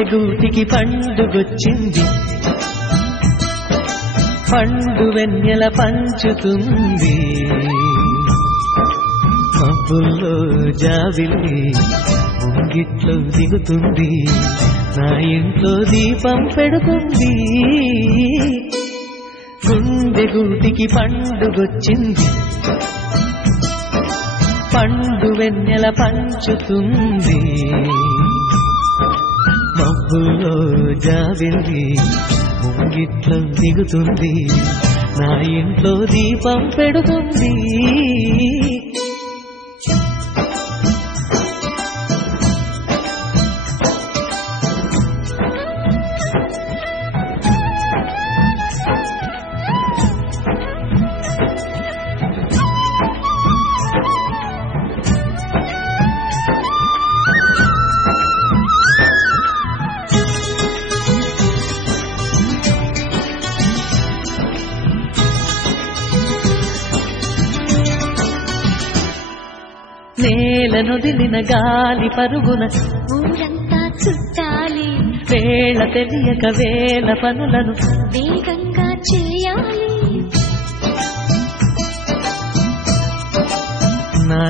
గుండె గూటికి పండుగొచ్చింది పండు వెన్నెల పంచుతుంది మబ్బుల్లో జాబిల్లి ముంగిట్లో దిగుతుంది నా ఇంట్లో దీపం పెడుతుంది గుండె గూటికి పండుగొచ్చింది పండు వెన్నెల పంచుతుంది మబ్బుల్లో జాబిల్లి ముంగిట్లో దిగుతుంది నా ఇంట్లో దీపం పెడుతుంది నేలనొదిలిన గాలి పరుగున ఊరంతా చుట్టాలి వేళ తెలియక వేల పనులను వేగంగా చేయాలి నా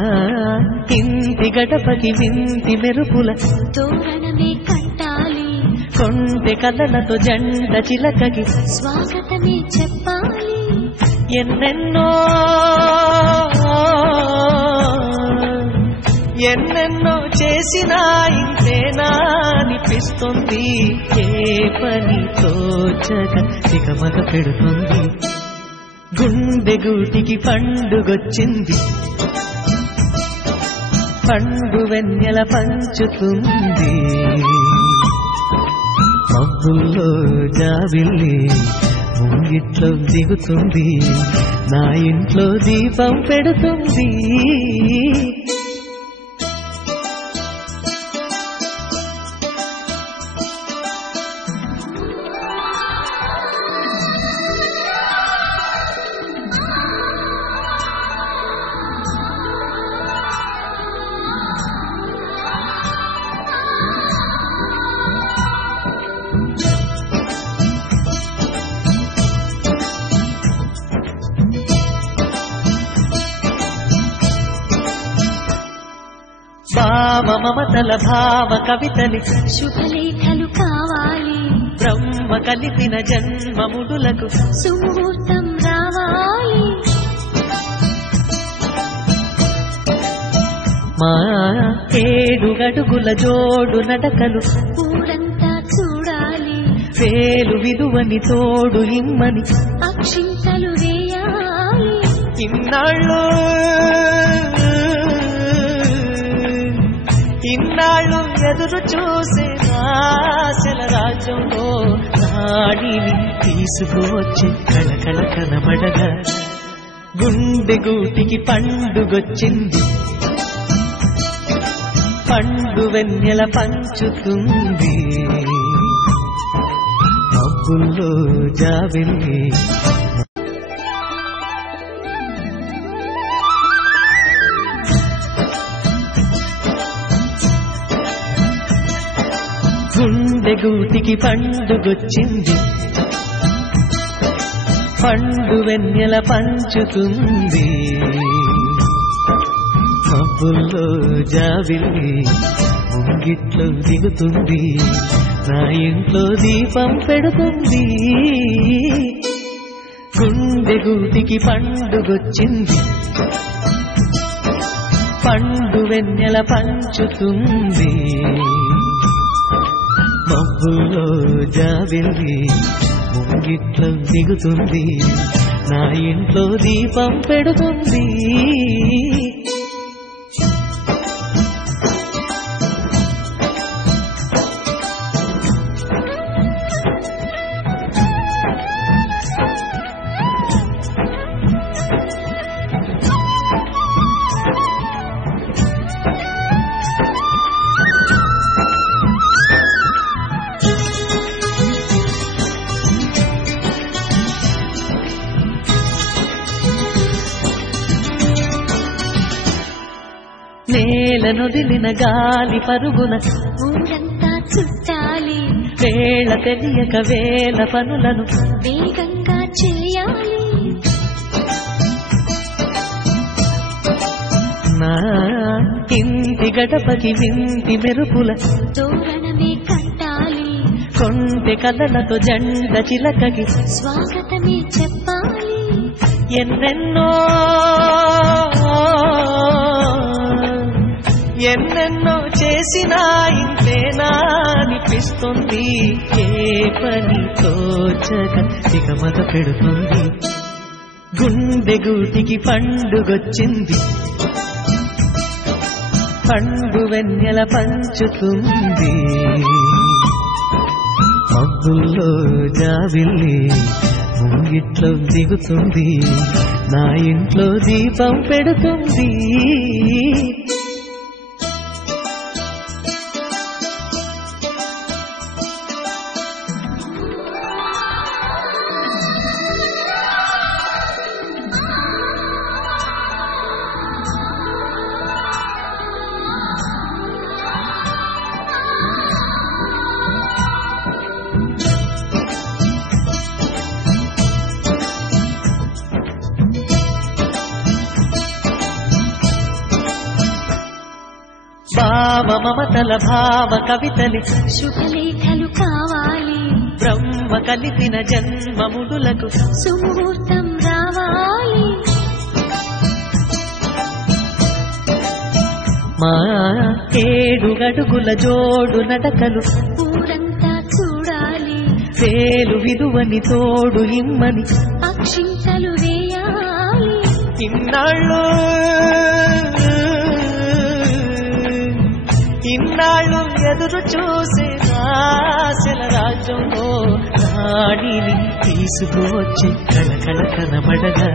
ఇంటి గడపకి వింటి మెరుపుల తోరణమే కట్టాలి కొంటె కలలతో జెండ చిలకకి స్వాగతమే చెప్పాలి ఎన్నెన్నో చేసినా ఇంతేనా అనిపిస్తుంది ఏ పని తోచక తికమక పెడుతుంది గుండె గూటికి పండుగొచ్చింది పండు వెన్నెల పంచుతుంది మబ్బుల్లో జాబిల్లి ముంగిట్లో దిగుతుంది నా ఇంట్లో దీపం పెడుతుంది భావ మమతల భావ కవితని శుభలేఖలు కావాలి బ్రహ్మ కలిపిన జన్మముడులకు సుముహూర్తం రావాలి మా 7 అడుగుల జోడు నడకలు ఊరంతా చూడాలి వేలు విలువని తోడు ఇమ్మని అక్షింతలు వేయాలి ఇన్నాళ్ళు ఎదురు చూసే ఆశల రాజ్యంలో నాడిని తీసుకువచ్చి కళకళ కనబడగా గుండె గూటికి పండుగొచ్చింది పండు వెన్నెల పంచుతుంది మబ్బుల్లో జాబిల్లి గుండె గూటికి పండుగొచ్చింది పండు వెన్నెల పంచుతుంది మబ్బుల్లో జాబిల్లి ముంగిట్లో దిగుతుంది నా ఇంట్లో దీపం పెడుతుంది గుండె గూటికి పండుగొచ్చింది పండు వెన్నెల పంచుతుంది మబ్బుల్లో జాబిల్లి ముంగిట్లో దిగుతుంది నా ఇంట్లో దీపం పెడుతుంది నేలనొదిలిన గాలి పరుగున ఊరంతా చుట్టాలి వేళ తెలియక వేల పనులను వేగంగా చేయాలి. నా ఇంటి గడపకి వింటి మెరుపుల తోరణమే కట్టాలి. కొంటె కలలతో జెండ చిలకకి స్వాగతమే చెప్పాలి. ఎన్నెన్నో ఎన్నెన్నో చేసినా ఇంతేనా అనిపిస్తుంది. ఏ పని తోచక దిగమగ పెడుతుంది. గుండె గూటికి పండుగొచ్చింది. పండు వెన్నెల పంచుతుంది. మబ్బుల్లో జాబిల్లి ముంగిట్లో దిగుతుంది. నా ఇంట్లో దీపం పెడుతుంది. భావ మమతల భావ కవితలి శుభలేఖలు కావాలి. బ్రహ్మ కలిపిన జన్మముడులకు సుముహూర్తం రావాలి. మా 7 అడుగుల జోడు నడకలు ఊరంతా చూడాలి. వేలు విలువని తోడు ఇమ్మని అక్షింతలు వేయాలి. ఇన్నాళ్ళు ఎదురు చూసే ఆశల రాజ్యంలో రాణిని తీసుకువచ్చి కళ కళ కనబడగా